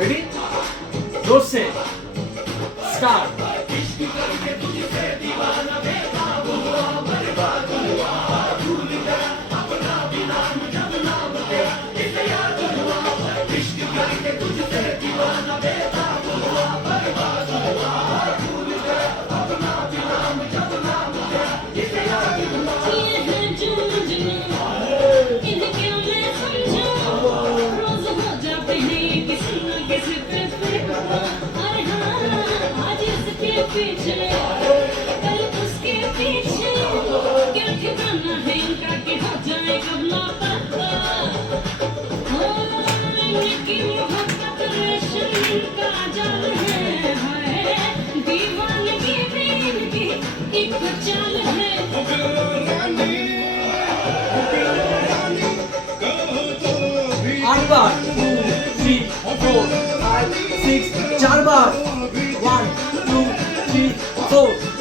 ready जोर से start पीछे कल उसके पीछे क्या ठिकाना है इनका कि हो जाए कब लापता इनकी मोहब्बत रेशम का जाल है दीवानगी भी इनकी एक चाल है आठ बार 2 3 4 5 6 4 बार 1 2 3 4